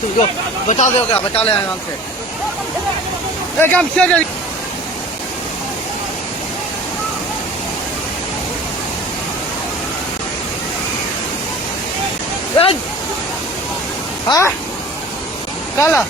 तुमको बचा दोगे, बचा ले आराम से एकदम से। हाँ काला